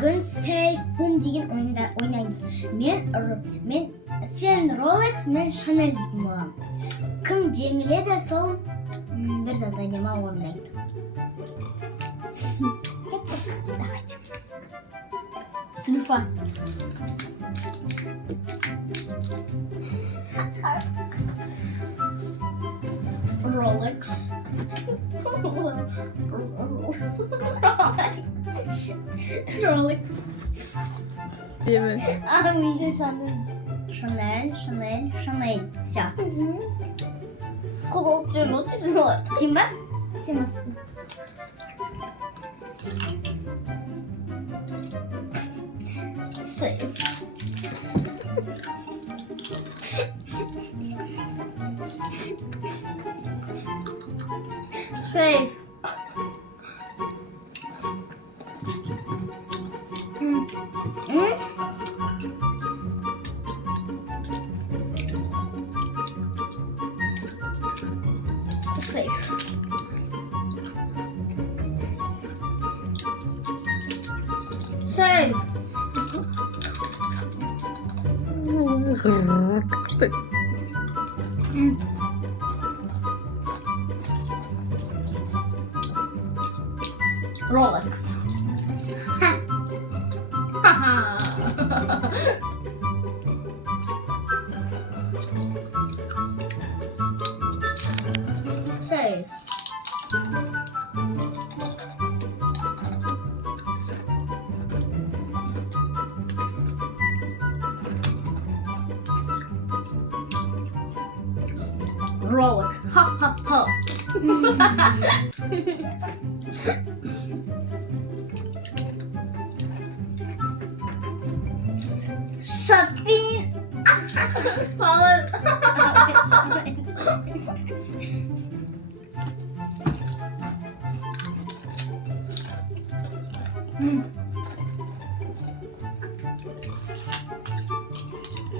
Бүгін Safe Boom деген ойында ойнаймыз. Сен Rolex, мен Chanel дейтін боламын. Кім жеңіледі, сол бір заданиема орындайды. Давайте. Сульфа. Rolex. Rolex. Değil mi? А, иде Chanel. Chanel. Все. Qo'zg'olib жүрмін, чипсин олар. Сен ба? Сенбісің. Safe. Safe. Safe. Safe. Что? Rolex. Safe. Rolex. Ha ha ha. Shopping. Falan.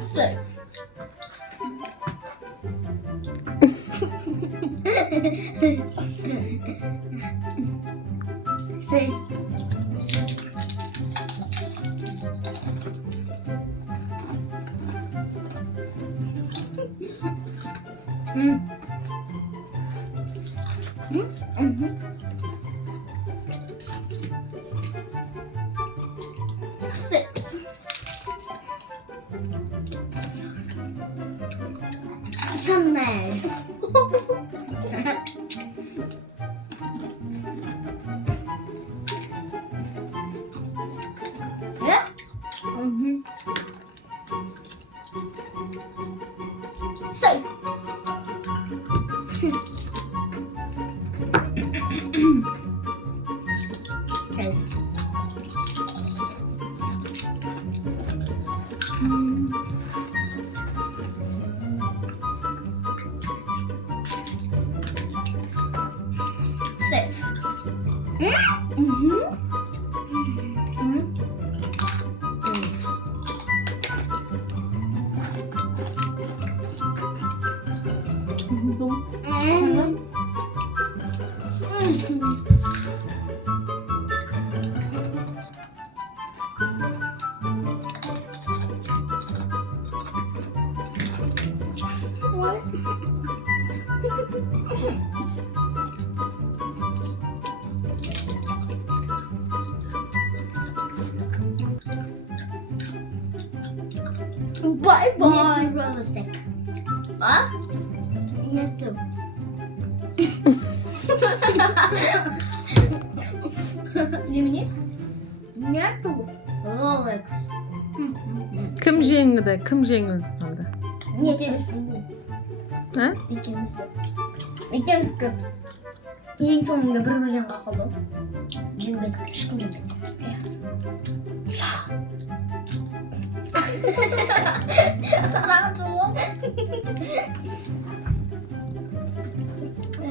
Safe. Safe. Safe. Chanel. Yeah? Safe. Safe. Safe. Bye bye. Net roller stick. Hả? Net to. Немене? Net to. Rolex. Kim жеңілді? Kim жеңілді сонда? Екеуміз. Ha? Екеуміз. Екеуміз кіп. Ең соңында бір жанға қалды. Жеңбедік. Ешкім жеңбеді.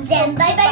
Сен бай бай